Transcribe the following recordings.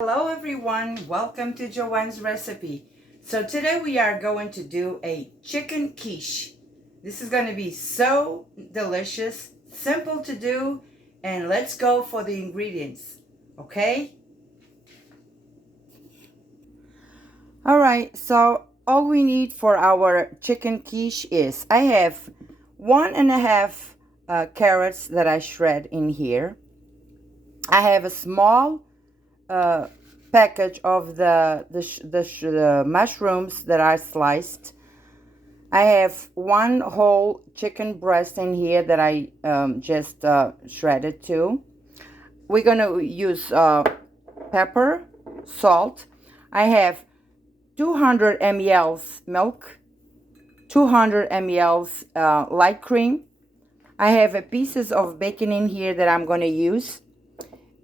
Hello everyone, welcome to Joanne's recipe. So today we are going to do a chicken quiche. This is going to be so delicious, simple to do, and let's go for the ingredients, okay? Alright, so all we need for our chicken quiche is, I have 1.5 carrots that I shred in here. I have a small package of the mushrooms that I sliced. I have one whole chicken breast in here that I just shredded too. We're gonna use pepper, salt. I have 200 ml milk, 200 ml light cream. I have pieces of bacon in here that I'm gonna use.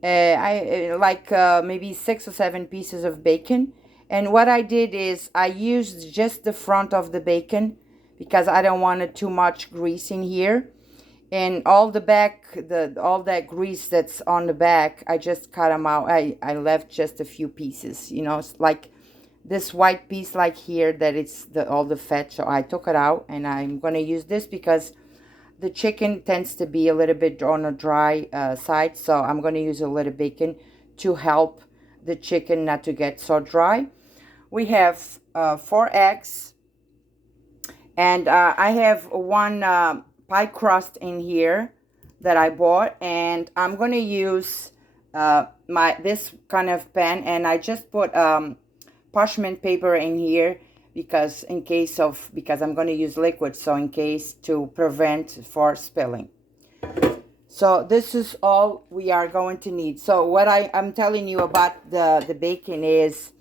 I like maybe 6 or 7 pieces of bacon. And what I did is I used just the front of the bacon because I don't want it too much grease in here. And all the back, all that grease that's on the back, I just cut them out. I left just a few pieces, you know, it's like this white piece like here that it's all the fat. So I took it out, and I'm going to use this because the chicken tends to be a little bit on a dry side, so I'm going to use a little bacon to help the chicken not to get so dry. We have 4 eggs, and I have one pie crust in here that I bought, and I'm going to use this kind of pan, and I just put parchment paper in here because I'm going to use liquid, so in case to prevent for spilling. So this is all we are going to need. So what I'm telling you about the bacon is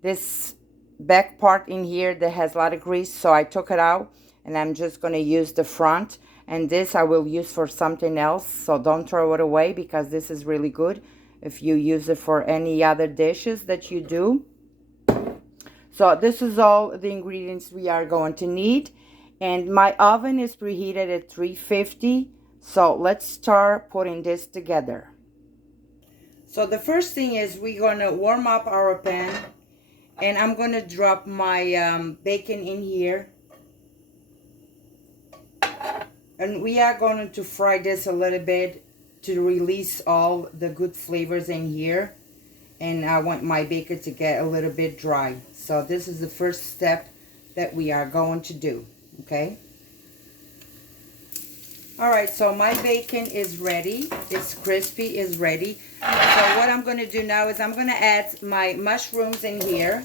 this back part in here that has a lot of grease, so I took it out, and I'm just going to use the front, and this I will use for something else, so don't throw it away because this is really good if you use it for any other dishes that you do. So this is all the ingredients we are going to need. And my oven is preheated at 350. So let's start putting this together. So the first thing is we're going to warm up our pan. And I'm going to drop my bacon in here. And we are going to fry this a little bit to release all the good flavors in here. And I want my bacon to get a little bit dry. So this is the first step that we are going to do, okay? All right, so my bacon is ready. It's crispy, is ready. So what I'm going to do now is I'm going to add my mushrooms in here.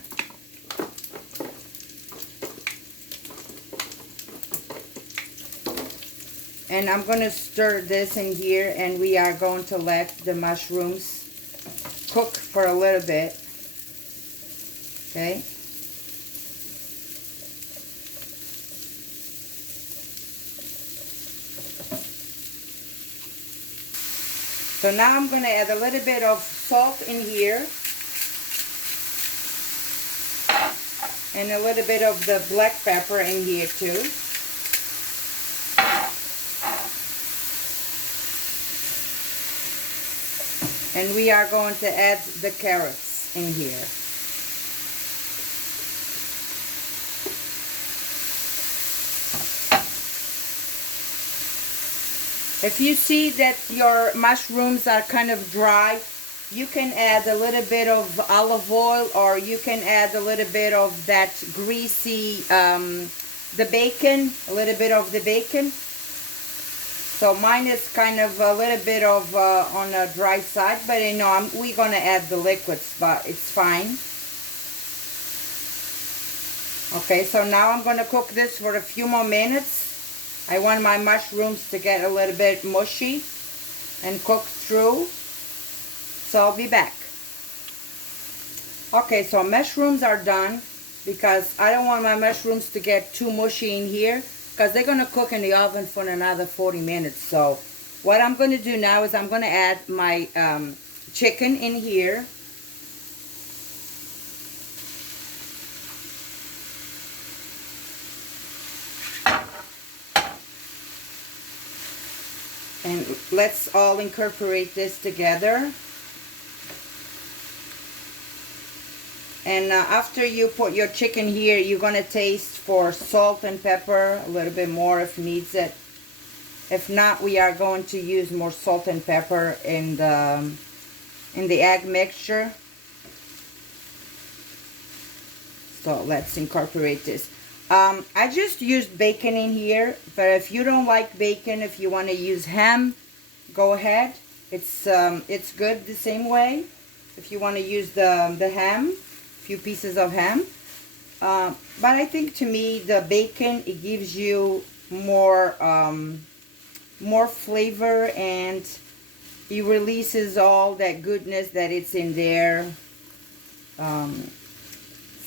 And I'm going to stir this in here, and we are going to let the mushrooms cook for a little bit. Okay. So now I'm going to add a little bit of salt in here. And a little bit of the black pepper in here too. And we are going to add the carrots in here. If you see that your mushrooms are kind of dry, you can add a little bit of olive oil, or you can add a little bit of that greasy, the bacon, a little bit of the bacon. So mine is kind of a little bit of on the dry side, but you know, we're going to add the liquids, but it's fine. Okay, so now I'm going to cook this for a few more minutes. I want my mushrooms to get a little bit mushy and cook through. So I'll be back. Okay, so mushrooms are done because I don't want my mushrooms to get too mushy in here, because they're going to cook in the oven for another 40 minutes. So what I'm going to do now is I'm going to add my chicken in here. And let's all incorporate this together. And after you put your chicken here, you're gonna taste for salt and pepper a little bit more if needs it. If not, we are going to use more salt and pepper in the egg mixture. So let's incorporate this. I just used bacon in here, but if you don't like bacon, if you want to use ham, go ahead. It's good the same way. If you want to use the ham, a few pieces of ham. But I think to me the bacon, it gives you more more flavor, and it releases all that goodness that it's in there.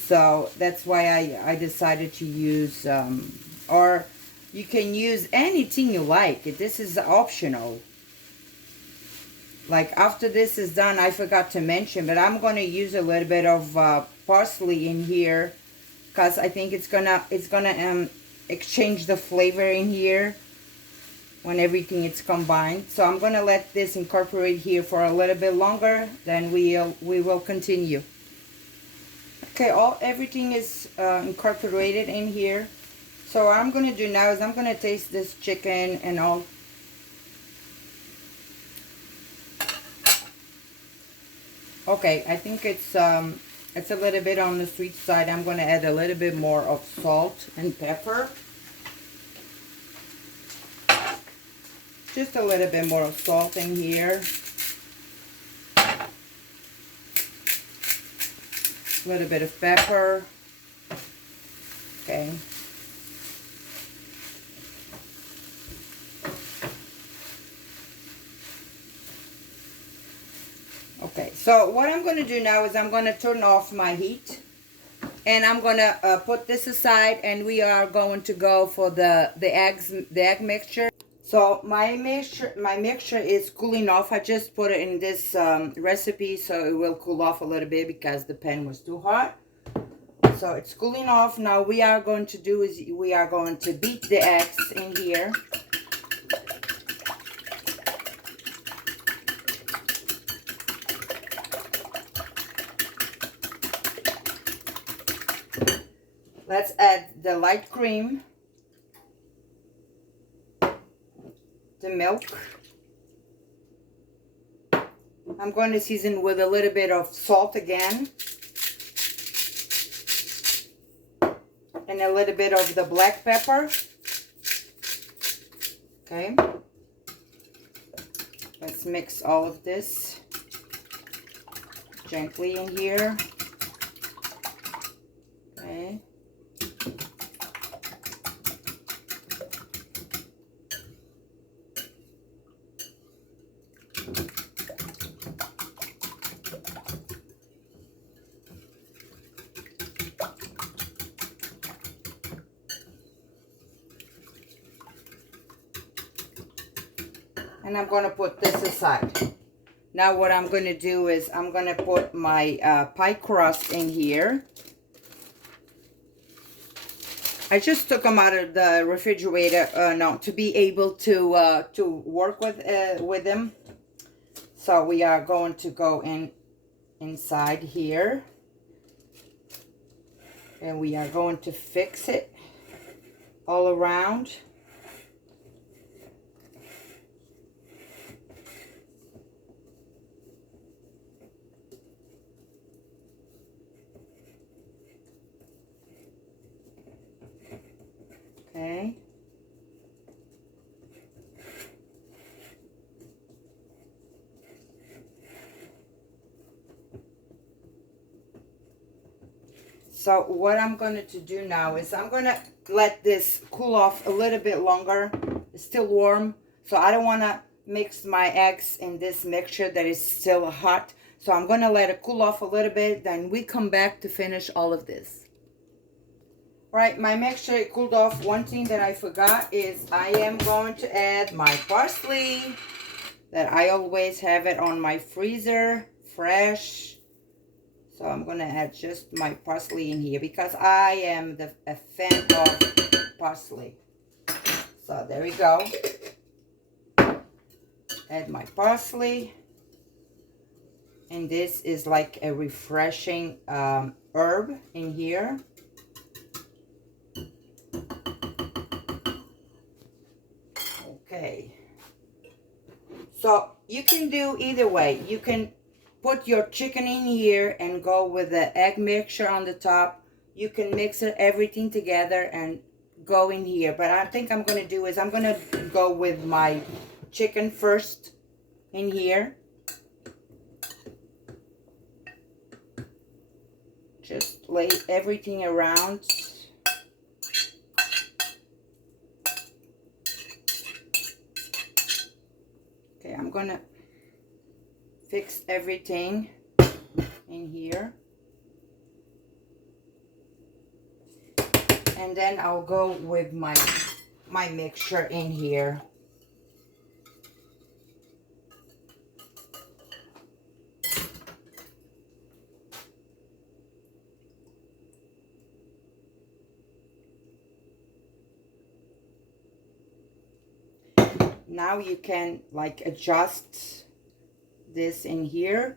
So that's why I decided to use, or you can use anything you like. This is optional. Like after this is done, I forgot to mention, but I'm going to use a little bit of parsley in here, because I think it's gonna exchange the flavor in here when everything is combined. So I'm going to let this incorporate here for a little bit longer, then we will continue. Okay, everything is incorporated in here. So what I'm going to do now is I'm going to taste this chicken and all. Okay, I think it's a little bit on the sweet side. I'm going to add a little bit more of salt and pepper. Just a little bit more of salt in here. A little bit of pepper. Okay. Okay, so what I'm going to do now is I'm going to turn off my heat. And I'm going to put this aside, and we are going to go for the egg mixture. So my mixture is cooling off. I just put it in this recipe so it will cool off a little bit because the pan was too hot. So it's cooling off. Now we are going to do is we are going to beat the eggs in here. Let's add the light cream, the milk. I'm going to season with a little bit of salt again. And a little bit of the black pepper. Okay. Let's mix all of this gently in here. Okay. And I'm going to put this aside. Now what I'm going to do is I'm going to put my pie crust in here. I just took them out of the refrigerator, to be able to work with them. So we are going to go inside here. And we are going to fix it all around. Okay. So what I'm going to do now is I'm going to let this cool off a little bit longer. It's still warm, so I don't want to mix my eggs in this mixture that is still hot. So I'm going to let it cool off a little bit, then we come back to finish all of this. Right, my mixture cooled off. One thing that I forgot is I am going to add my parsley, that I always have it on my freezer, fresh. So I'm going to add just my parsley in here because I am a fan of parsley. So there we go. Add my parsley. And this is like a refreshing herb in here. Okay. So you can do either way. You can put your chicken in here and go with the egg mixture on the top. You can mix it, everything together and go in here. But I think I'm going to do is I'm going to go with my chicken first in here. Just lay everything around. Okay, I'm going to fix everything in here. And then I'll go with my mixture in here. Now you can like adjust this in here.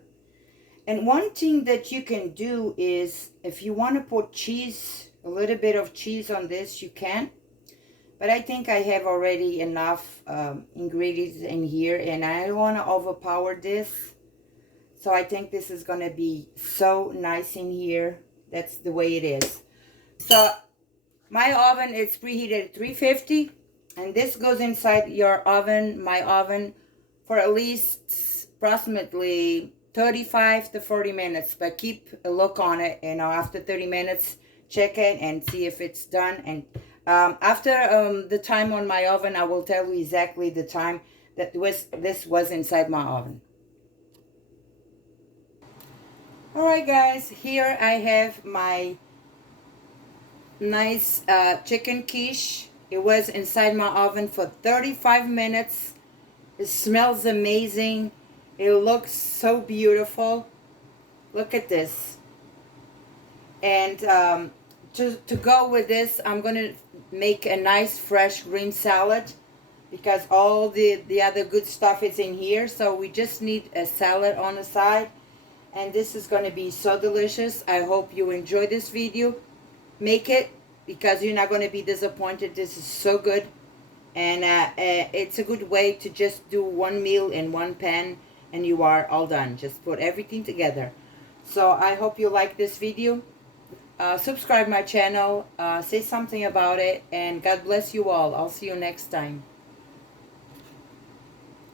And one thing that you can do is if you want to put cheese, a little bit of cheese on this, you can. But I think I have already enough ingredients in here and I don't want to overpower this. So I think this is going to be so nice in here. That's the way it is. So my oven is preheated at 350. And this goes inside your oven, my oven, for at least approximately 35 to 40 minutes. But keep a look on it, you know, after 30 minutes, check it and see if it's done. And after the time on my oven, I will tell you exactly the time that this was inside my oven. All right, guys, here I have my nice chicken quiche. It was inside my oven for 35 minutes. It smells amazing. It looks so beautiful. Look at this. And to go with this, I'm going to make a nice fresh green salad because all the other good stuff is in here. So we just need a salad on the side. And this is going to be so delicious. I hope you enjoy this video. Make it because you're not going to be disappointed. This is so good. And it's a good way to just do one meal in one pan and you are all done. Just put everything together. So I hope you like this video. Subscribe my channel. Say something about it. And God bless you all. I'll see you next time.